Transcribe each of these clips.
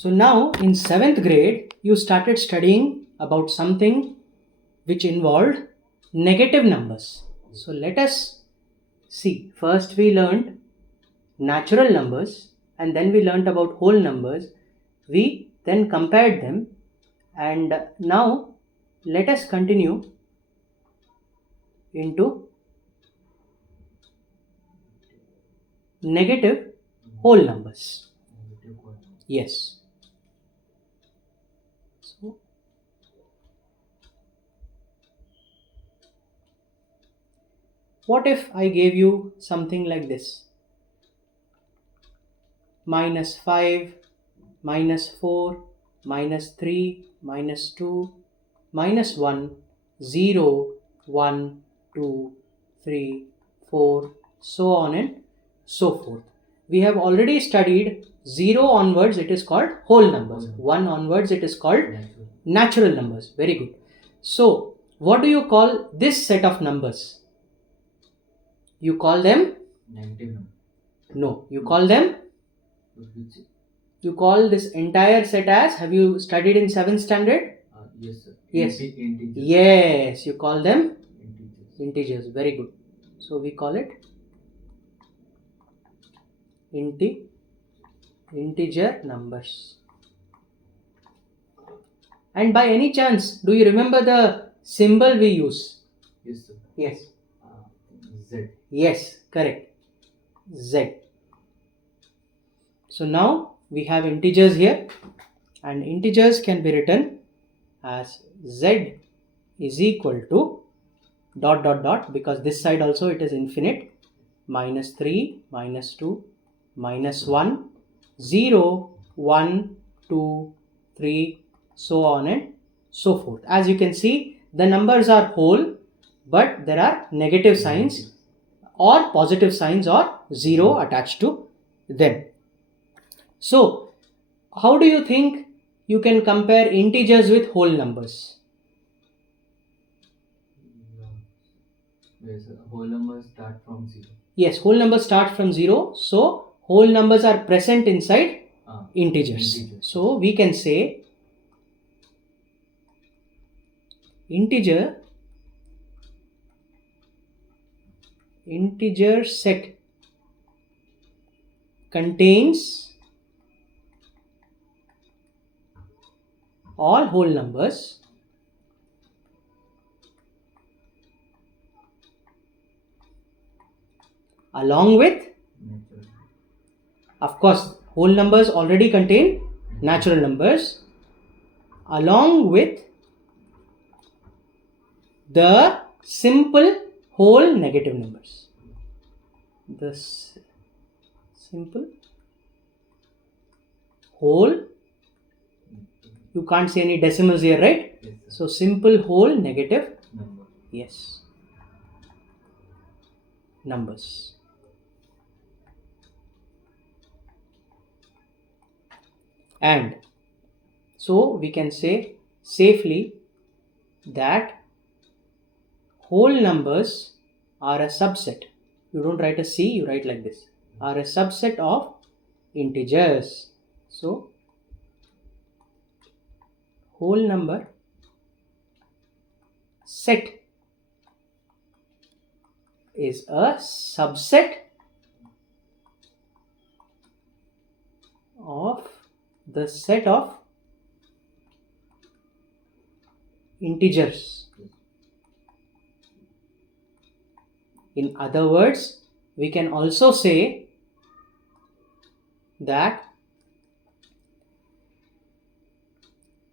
So now in 7th grade, you started studying about something which involved negative numbers. So let us see. First we learned natural numbers and then we learned about whole numbers. We then compared them, and now let us continue into negative whole numbers. Yes. So what if I gave you something like this? -5, -4, -3, -2, -1, 0, 1, 2, 3, 4, so on and so forth. We have already studied 0 onwards, it is called whole numbers. 1 onwards, it is called natural numbers. Very good. So, what do you call this set of numbers? You call them? Negative number. No, you call them? You call this entire set as, have you studied in 7th standard? Yes, sir. Yes. Integers. Yes, you call them Integers. integers. Very good. So we call it integer numbers. And by any chance, do you remember the symbol we use? Yes, sir. Yes. Z. Yes, correct. Z. So now we have integers here, and integers can be written as Z is equal to ... because this side also it is infinite, -3, -2, -1, 0, 1, 2, 3, so on and so forth. As you can see, the numbers are whole, but there are negative signs or positive signs or 0 attached to them. So, how do you think you can compare integers with whole numbers? Yes, sir. Whole numbers start from 0. Yes, whole numbers start from 0. So, whole numbers are present inside integers. So, we can say integer set contains all whole numbers along with, of course, whole numbers already contain natural numbers, along with the simple whole negative numbers. The simple whole, you can't see any decimals here, right? Yes, so simple whole negative number. Yes, numbers. And so we can say safely that whole numbers are a subset. You don't write a C, you write like this. Are a subset of integers. So whole number set is a subset of the set of integers. In other words, we can also say that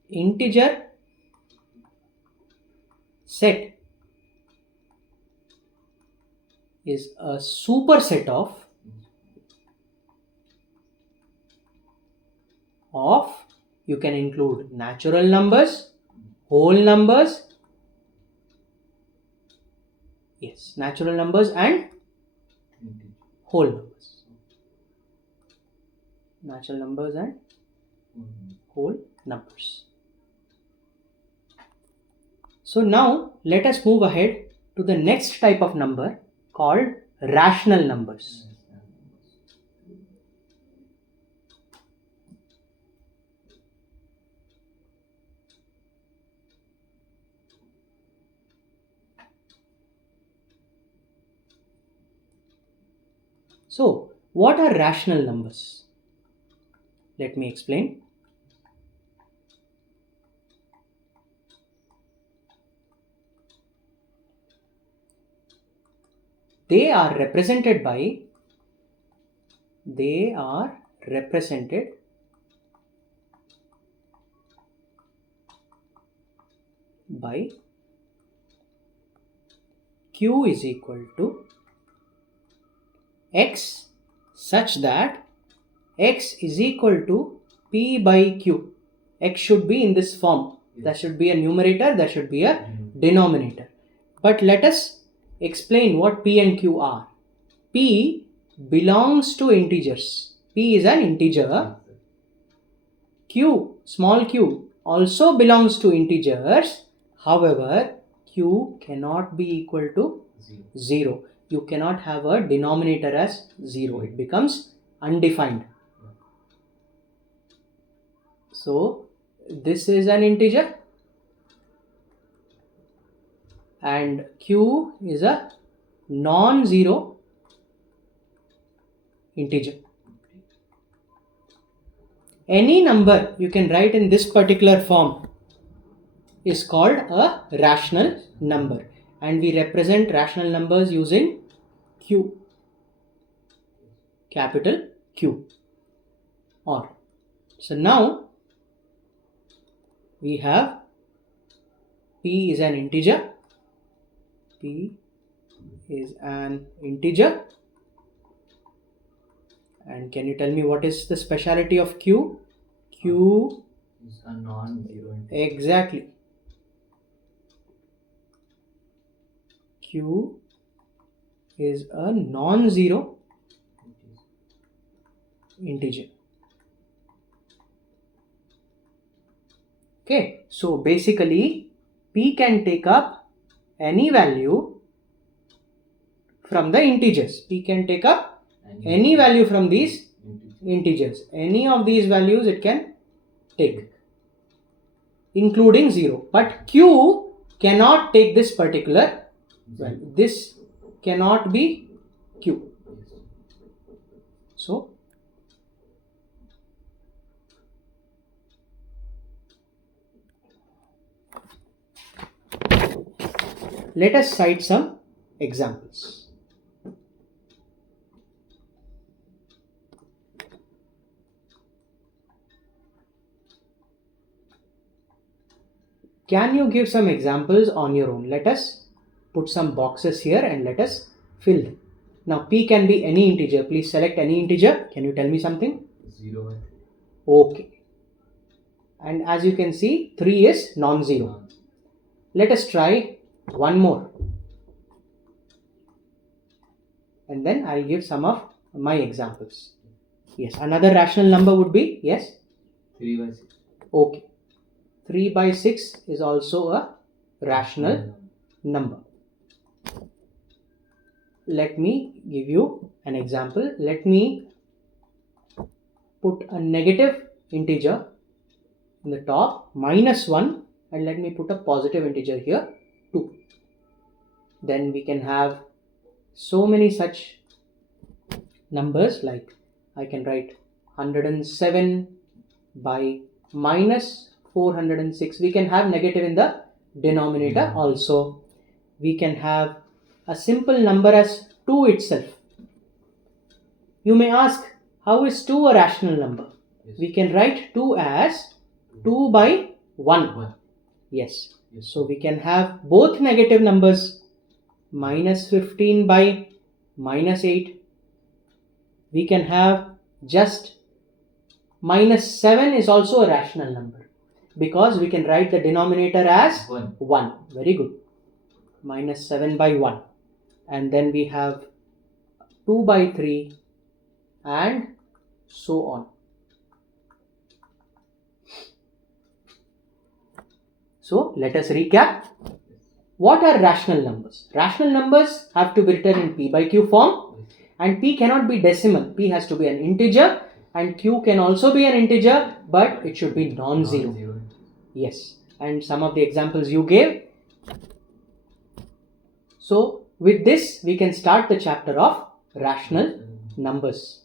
integer set is a superset of you can include natural numbers, whole numbers, yes, natural numbers and whole numbers. Natural numbers and whole numbers. So now let us move ahead to the next type of number called rational numbers. So, what are rational numbers? Let me explain. They are represented by q is equal to x such that x is equal to p by q. X should be in this form. There should be a numerator, there should be a denominator. But let us explain what p and q are. P belongs to integers. P is an integer. Q, small q, also belongs to integers. However, q cannot be equal to 0. You cannot have a denominator as 0. It becomes undefined. So, this is an integer and q is a non-zero integer. Any number you can write in this particular form is called a rational number, and we represent rational numbers using q, capital Q. Or so now we have p is an integer. P is an integer. And can you tell me what is the speciality of Q? Q is a non-zero integer. Exactly. Q is a non-zero integer. Okay, so basically P can take up any value from the integers. P can take up any value from these integers. Any of these values it can take, including 0. But Q cannot take this particular value. This cannot be Q. So, let us cite some examples. Can you give some examples on your own? Let us put some boxes here and let us fill them. Now P can be any integer. Please select any integer. Can you tell me something? 0. Okay. And as you can see, 3 is non-zero. Let us try one more. And then I'll give some of my examples. Yes, another rational number would be, yes? 3 by 6. Okay. 3 by 6 is also a rational number. Let me give you an example. Let me put a negative integer in the top, -1, and let me put a positive integer here, 2. Then we can have so many such numbers, like I can write 107 by -406. We can have negative in the denominator also. We can have a simple number as 2 itself. You may ask, how is 2 a rational number? Yes. We can write 2 as 2 by 1. Yes. So we can have both negative numbers, -15 by -8. We can have just -7 is also a rational number, because we can write the denominator as 1. Very good. -7 by 1. And then we have 2 by 3 and so on. So let us recap. What are rational numbers? Rational numbers have to be written in P by Q form, and P cannot be decimal. P has to be an integer, and Q can also be an integer, but it should be non-zero. Yes, and some of the examples you gave. So with this we can start the chapter of rational numbers.